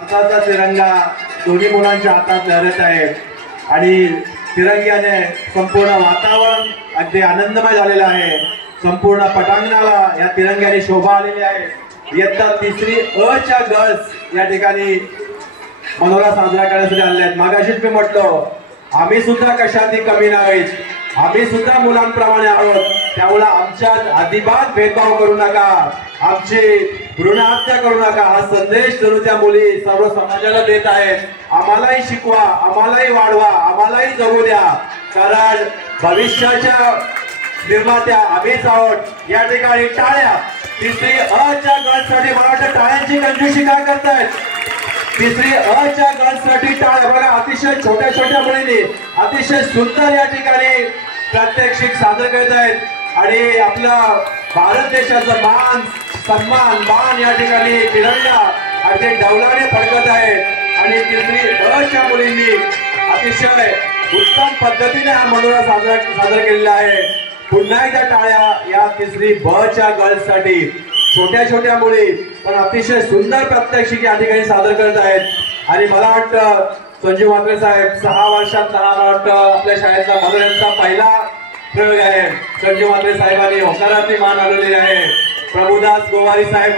भारताचा तिरंगा दोन्ही मुलांच्या हातात लहरत आहे आणि तिरंग्याने संपूर्ण वातावरण अगदी आनंदमय झालेलं आहे. संपूर्ण पटांगणाला या तिरंग्याने शोभा आलेली आहे. इयत्ता 3री अ च्या गर्ल्स या ठिकाणी मनोरा साजरा करण्यासाठी आले आहेत. मागाशीच मी म्हटलो आम्ही सुद्धा कशातही कमी नाहीत, आम्ही सुद्धा मुलांप्रमाणे आहोत. त्यामुळे आमच्यात अजिबात भेदभाव करू नका, आमची भ्रूणहत्या करू नका हा संदेश जरूर त्या मुली सर्व समाजाला देत आहेत. आम्हालाही शिकवा, आम्हालाही वाढवा, आम्हालाही जगू द्या, कारण भविष्याच्या निर्मात्या आम्हीच आहोत. या ठिकाणी टाळ्या 3री अ च्या गर्ल्ससाठी. मला वाटतं टाळ्यांची कंजूशी काय करतायत? 3री अ च्या गर्ल्ससाठी टाळ्या. बघा अतिशय छोट्या छोट्या मुलींनी अतिशय सुंदर या ठिकाणी प्रात्यक्षिक सादर करत आहेत आणि आपला भारत देशाचा मान सन्मान मान या ठिकाणी तिरंगा अगदी डौलाने फडकत आहे आणि 3री अ च्या मुलींनी अतिशय उत्तम पद्धतीने हा मनोरा साजरा केलेला आहे. पुन्हा एकदा टाळ्या या 3री ब च्या गर्ल्ससाठी. छोट्या छोट्या मुली पण अतिशय सुंदर प्रात्यक्षिक या ठिकाणी सादर करत आहेत आणि मला वाटतं संजीव म्हात्रे साहेब 6 वर्षात मला वाटतं आपल्या शाळेचा मनोरंजनचा पहिला प्रयोग आहे. संजीव म्हात्रे साहेबांनी होकारार्थी मान आलेली आहे. प्रभुदास गोवारी साहेब